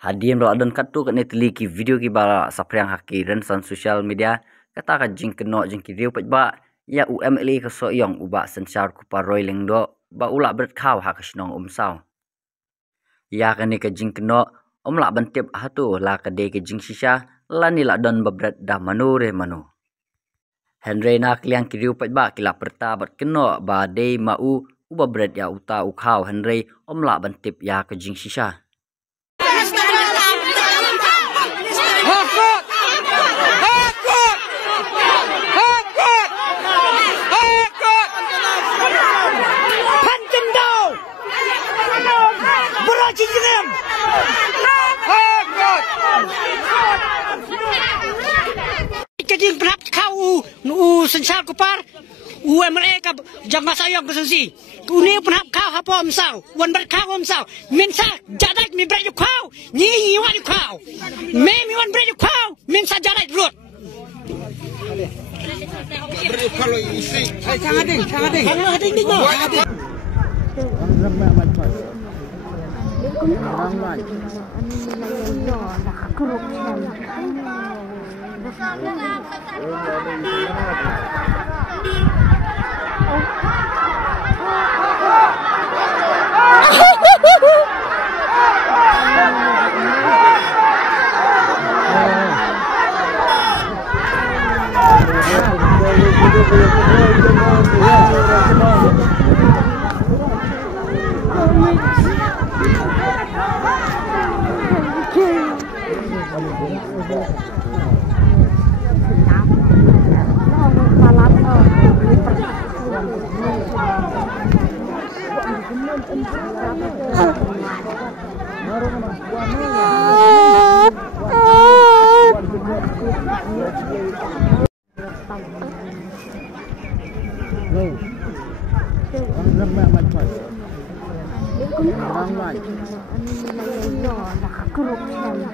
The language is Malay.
Hadiam ro adon katu kat netli ki video ki bala sapriang haki ren san social media kata ka jing keno jing ki riu ba ya UMLE ka so yong uba sensar ku paroi lengdo ba ula bret khaw ha ka snong saw ya ka ni ka jing keno la bantip hatu la ka de ke jing shisha lani la don ba bret da manure manu Henry na kliang ki riu ba kila perta bat keno ba de mau uba bret ya uta u khaw Henry la bantip ya ka jing shisha Kading berap kau sensal kupar UMLE ka jangka sayang ke sensi uni berap kau apa amsau wan ber kau amsau minsa jadat mi ber kau ni wan kau me mi wan ber kau minsa jadat rut kalau isi sangat ding ni mo Nakakrup siya.